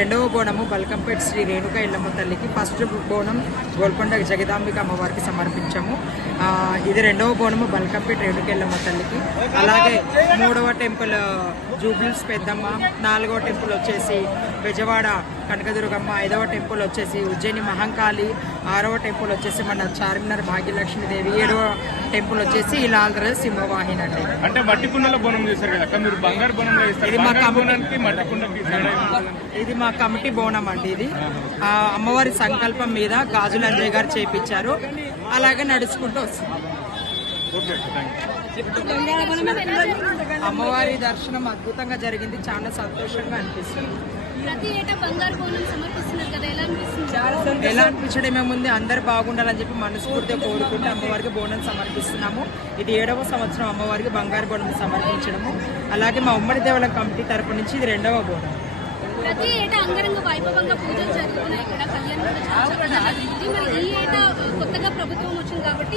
రెండవ బోనము బల్కంపేట శ్రీ రేణుక ఇల్లమ్మ తల్లికి ఫస్ట్ బోనం గోల్కొండ జగదాంబిక అమ్మవారికి సమర్పించాము. ఇది రెండవ బోనము బల్కంపేట రేణుక ఇల్లమ్మ తల్లికి. అలాగే మూడవ టెంపుల్ జూబ్లీస్ పెద్దమ్మ. నాలుగవ టెంపుల్ వచ్చేసి బెజవాడ కనకదుర్గమ్మ. ఐదవ టెంపుల్ వచ్చేసి ఉజ్జయిని మహంకాళి. ఆరవ టెంపుల్ వచ్చేసి మన చార్మినార్ భాగ్యలక్ష్మీదేవి ఏడవ టెంపుల్ వచ్చేసి ఇలాంధ్ర సింహవాహిని అండి. అంటే మట్టి కుండలో బోనం చేశారు కదా మీరు బంగారు బోనంలో ఇది మా కమిటీ. ఇది మా కమిటీ బోనం అండి ఇది. ఆ అమ్మవారి సంకల్పం మీద గాజుల అంజయ్ గారు చేపించారు. అలాగే నడుచుకుంటూ అమ్మవారి దర్శనం అద్భుతంగా జరిగింది. చాలా సంతోషంగా అనిపిస్తుంది. ఎలా అనిపించడం ఏముంది? అందరు బాగుండాలని చెప్పి మనస్ఫూర్తిగా కోరుకుంటూ అమ్మవారికి బోనం సమర్పిస్తున్నాము. ఇది ఏడవ సంవత్సరం అమ్మవారికి బంగారు బోనం సమర్పించడము. అలాగే మా ఉమ్మడి దేవాలయం కమిటీ తరపు నుంచి ఇది రెండవ బోనం. ప్రతి ఏటా అంగరంగ వైభవంగా పూజలు జరుగుతున్నాయి ఇక్కడ కళ్యాణం కూడా చాలా చక్కగా జరిగింది మరి ఈ ఏటా కొత్తగా ప్రభుత్వం వచ్చింది కాబట్టి